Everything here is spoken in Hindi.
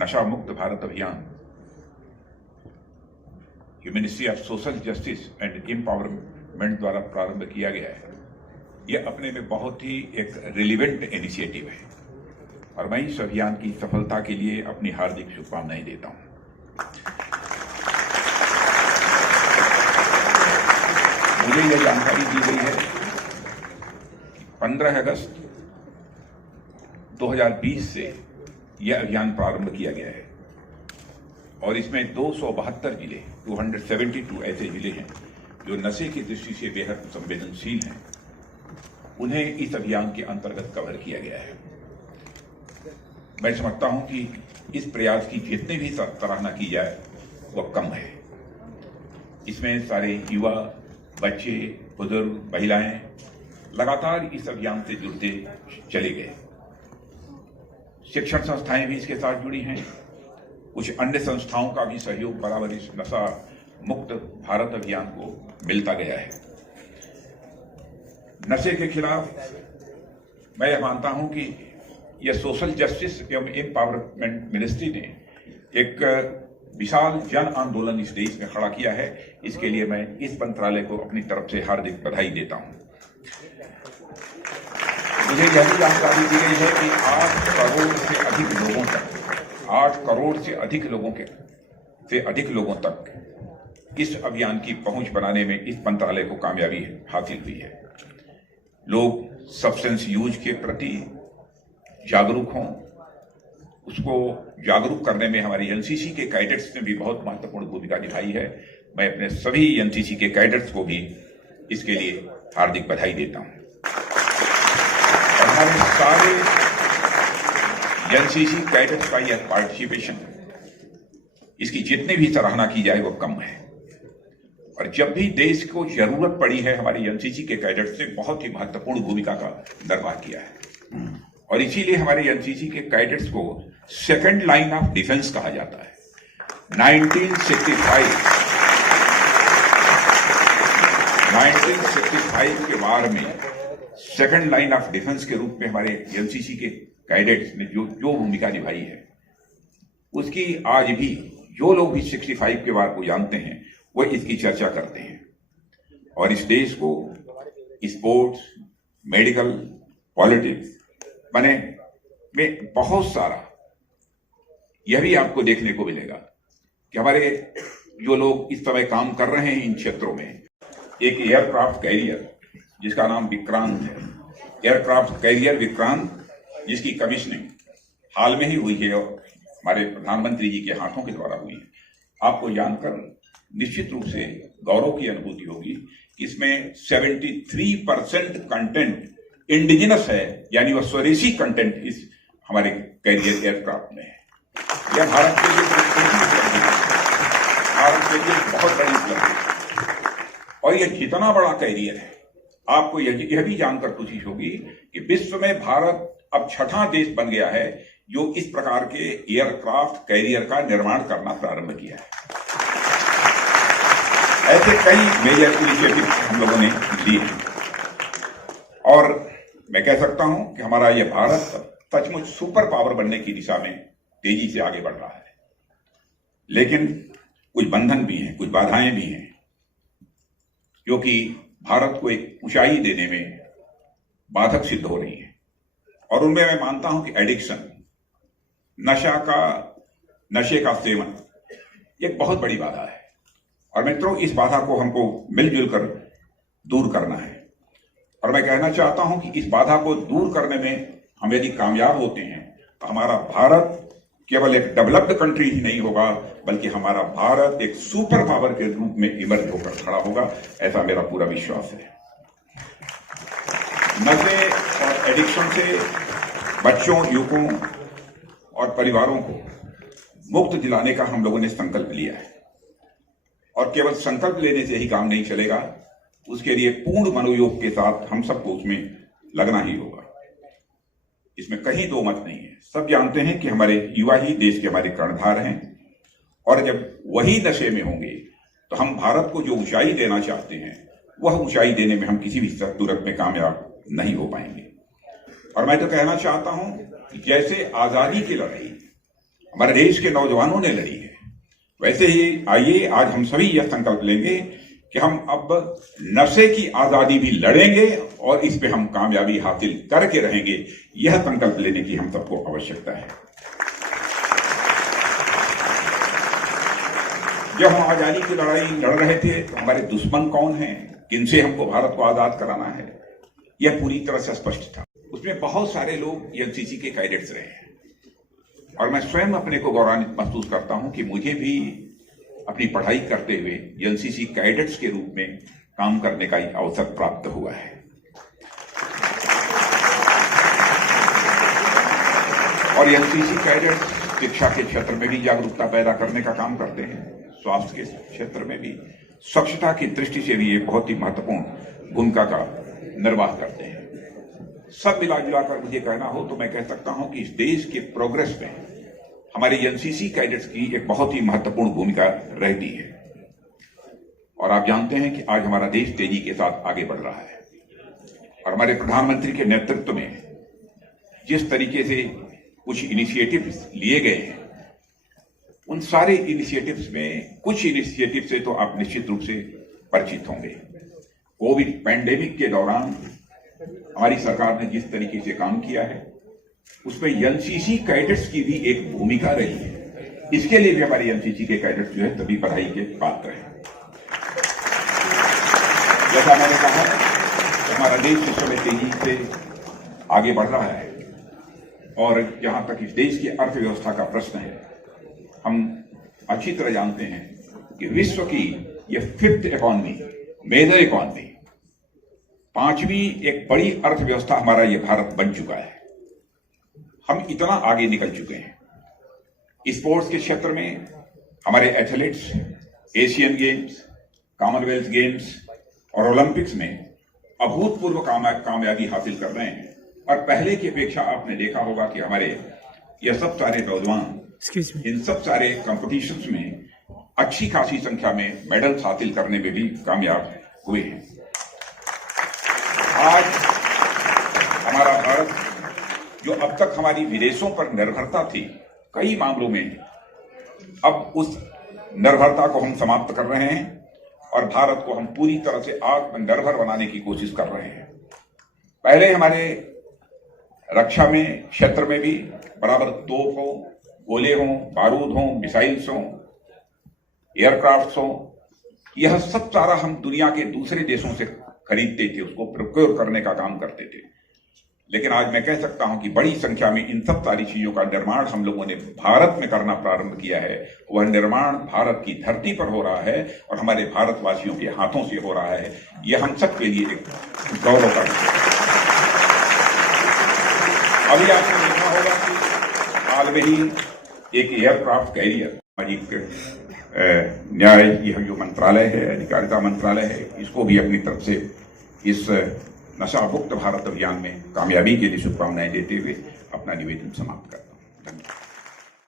नशा मुक्त भारत अभियान जो ministry of social justice and empowerment द्वारा प्रारंभ किया गया है, यह अपने में बहुत ही एक रिलेवेंट इनिशिएटिव है और मैं इस अभियान की सफलता के लिए अपनी हार्दिक शुभकामनाएं देता हूं। मुझे यह जानकारी दी गई है कि 15 अगस्त 2020 से यह अभियान प्रारंभ किया गया है और इसमें 272 जिले 272 ऐसे जिले हैं जो नशे की दृष्टि से बेहद संवेदनशील हैं, उन्हें इस अभियान के अंतर्गत कवर किया गया है। मैं समझता हूं कि इस प्रयास की जितनी भी सराहना की जाए वह कम है। इसमें सारे युवा, बच्चे, बुजुर्ग, महिलाएं लगातार इस अभियान से जुड़ते चले गए। शिक्षण संस्थाएं भी इसके साथ जुड़ी हैं। कुछ अन्य संस्थाओं का भी सहयोग बराबर इस नशा मुक्त भारत अभियान को मिलता गया है। नशे के खिलाफ मैं यह मानता हूं कि यह सोशल जस्टिस एवं एम्पावरमेंट मिनिस्ट्री ने एक विशाल जन आंदोलन इस देश में खड़ा किया है। इसके लिए मैं इस मंत्रालय को अपनी तरफ से हार्दिक बधाई देता हूं। मुझे यह भी जानकारी दी गई है कि 8 करोड़ से अधिक लोगों तक 8 करोड़ से अधिक लोगों तक इस अभियान की पहुंच बनाने में इस मंत्रालय को कामयाबी हासिल हुई है। लोग सब्सटेंस यूज के प्रति जागरूक हों, उसको जागरूक करने में हमारी एनसीसी के कैडेट्स ने भी बहुत महत्वपूर्ण भूमिका निभाई है। मैं अपने सभी एनसीसी के कैडेट्स को भी इसके लिए हार्दिक बधाई देता हूं और हमारे सारे एनसीसी कैडेट्स का यह पार्टिसिपेशन, इसकी जितनी भी सराहना की जाए वो कम है और जब भी देश को जरूरत पड़ी है हमारी एनसीसी के कैडेट्स ने बहुत ही महत्वपूर्ण भूमिका का निर्वाह किया है और इसीलिए हमारे एनसीसी के कैडेट्स को सेकंड लाइन ऑफ डिफेंस कहा जाता है। 1965 के वार में सेकंड लाइन ऑफ डिफेंस के रूप में हमारे एनसीसी के कैडेट्स ने जो भूमिका निभाई है, उसकी आज भी जो लोग भी 65 के वार को जानते हैं वो इसकी चर्चा करते हैं और इस देश को स्पोर्ट्स, मेडिकल, पॉलिटिक्स बने में बहुत सारा यह भी आपको देखने को मिलेगा कि हमारे जो लोग इस समय काम कर रहे हैं इन क्षेत्रों में, एक एयरक्राफ्ट कैरियर जिसका नाम विक्रांत है, एयरक्राफ्ट कैरियर विक्रांत, जिसकी कमीशनिंग हाल में ही हुई है और हमारे प्रधानमंत्री जी के हाथों के द्वारा हुई है। आपको जानकर निश्चित रूप से गौरव की अनुभूति होगी कि इसमें 73% कंटेंट इंडिजिनस है, यानी वह स्वदेशी कंटेंट इस हमारे कैरियर एयरक्राफ्ट में है। यह भारत के लिए बहुत बड़ी उपलब्धि है और यह जितना बड़ा कैरियर है, आपको यह भी जानकर खुशी होगी कि विश्व में भारत अब 6ठा देश बन गया है जो इस प्रकार के एयरक्राफ्ट कैरियर का निर्माण करना प्रारंभ किया है। ऐसे कई मेजर इनिशिएटिव हम लोगों ने लिए हैं और मैं कह सकता हूं कि हमारा यह भारत सचमुच सुपर पावर बनने की दिशा में तेजी से आगे बढ़ रहा है। लेकिन कुछ बंधन भी हैं, कुछ बाधाएं भी हैं जो कि भारत को एक ऊंचाई देने में बाधक सिद्ध हो रही हैं और उनमें मैं मानता हूं कि एडिक्शन, नशे का सेवन एक बहुत बड़ी बाधा है और मित्रों, इस बाधा को हमको मिलजुल कर दूर करना है और मैं कहना चाहता हूं कि इस बाधा को दूर करने में हम यदि कामयाब होते हैं तो हमारा भारत केवल एक डेवलप्ड कंट्री ही नहीं होगा, बल्कि हमारा भारत एक सुपर पावर के रूप में इमर्ज होकर खड़ा होगा, ऐसा मेरा पूरा विश्वास है। नशे और एडिक्शन से बच्चों, युवकों और परिवारों को मुक्त दिलाने का हम लोगों ने संकल्प लिया है और केवल संकल्प लेने से ही काम नहीं चलेगा, उसके लिए पूर्ण मनोयोग के साथ हम सबको उसमें लगना ही होगा। इसमें कहीं दो मत नहीं है। सब जानते हैं कि हमारे युवा ही देश के हमारे कर्णधार हैं और जब वही नशे में होंगे तो हम भारत को जो ऊंचाई देना चाहते हैं वह ऊंचाई देने में हम किसी भी सूरत में कामयाब नहीं हो पाएंगे। और मैं तो कहना चाहता हूं कि जैसे आजादी की लड़ाई हमारे देश के नौजवानों ने लड़ी है। वैसे ही आइए आज हम सभी यह संकल्प लेंगे कि हम अब नशे की आजादी भी लड़ेंगे और इस पे हम कामयाबी हासिल करके रहेंगे। यह संकल्प लेने की हम सबको आवश्यकता है। जब हम आजादी की लड़ाई लड़ रहे थे तो हमारे दुश्मन कौन हैं, किनसे हमको भारत को आजाद कराना है, यह पूरी तरह से स्पष्ट था। उसमें बहुत सारे लोग एनसीसी के कैडेट्स रहे हैं और मैं स्वयं अपने को गौरवान्वित महसूस करता हूं कि मुझे भी अपनी पढ़ाई करते हुए एनसीसी कैडेट्स के रूप में काम करने का अवसर प्राप्त हुआ है। और एनसीसी कैडेट्स शिक्षा के क्षेत्र में भी जागरूकता पैदा करने का काम करते हैं, स्वास्थ्य के क्षेत्र में भी, स्वच्छता की दृष्टि से भी एक बहुत ही महत्वपूर्ण भूमिका का निर्वाह करते हैं। सब मिला जुलाकर मुझे कहना हो तो मैं कह सकता हूं कि इस देश के प्रोग्रेस में हमारे एनसीसी कैडेट्स की एक बहुत ही महत्वपूर्ण भूमिका रहती है। और आप जानते हैं कि आज हमारा देश तेजी के साथ आगे बढ़ रहा है और हमारे प्रधानमंत्री के नेतृत्व में जिस तरीके से कुछ इनिशिएटिव्स लिए गए हैं, उन सारे इनिशिएटिव्स में कुछ इनिशिएटिव से तो आप निश्चित रूप से परिचित होंगे। कोविड पैंडेमिक के दौरान हमारी सरकार ने जिस तरीके से काम किया है उसमें एनसीसी कैडेट्स की भी एक भूमिका रही है। इसके लिए भी हमारे एनसीसी के कैडेट्स जो है तभी पढ़ाई के पात्र हैं। जैसा मैंने कहा हमारा देश इस समय तेजी से आगे बढ़ रहा है और जहां तक इस देश की अर्थव्यवस्था का प्रश्न है, हम अच्छी तरह जानते हैं कि विश्व की यह 5th इकोनॉमी, मेजर इकोनॉमी, 5वीं एक बड़ी अर्थव्यवस्था हमारा यह भारत बन चुका है। हम इतना आगे निकल चुके हैं। स्पोर्ट्स के क्षेत्र में हमारे athletes Asian games, Commonwealth games और ओलंपिक्स में अभूतपूर्व कामयाबी हासिल कर रहे हैं। और पहले की अपेक्षा आपने देखा होगा कि हमारे यह सब सारे नौजवान इन सब सारे कॉम्पिटिशन्स में अच्छी खासी संख्या में मेडल्स हासिल करने में भी कामयाब हुए हैं। आज हमारा भारत जो अब तक हमारी विदेशों पर निर्भरता थी, कई मामलों में अब उस निर्भरता को हम समाप्त कर रहे हैं और भारत को हम पूरी तरह से आत्मनिर्भर बनाने की कोशिश कर रहे हैं। पहले हमारे रक्षा में क्षेत्र में भी बराबर तोप हो, गोले हों, बारूद हों, मिसाइल्स हों, एयरक्राफ्ट हों, यह सब सारा हम दुनिया के दूसरे देशों से खरीदते थे, उसको प्रोक्योर करने का काम करते थे। लेकिन आज मैं कह सकता हूं कि बड़ी संख्या में इन सब सारी चीजों का निर्माण हम लोगों ने भारत में करना प्रारंभ किया है। वह निर्माण भारत की धरती पर हो रहा है और हमारे भारतवासियों के हाथों से हो रहा है। यह हम सब के लिए एक गौरव का विषय है। अभी आपने देखा होगा कि हाल में ही एक एयरक्राफ्ट कैरियर, न्याय यह जो मंत्रालय है, अधिकारिता मंत्रालय है, इसको भी अपनी तरफ से इस नशा मुक्त भारत अभियान में कामयाबी के लिए शुभकामनाएं देते हुए अपना निवेदन समाप्त करते हैं।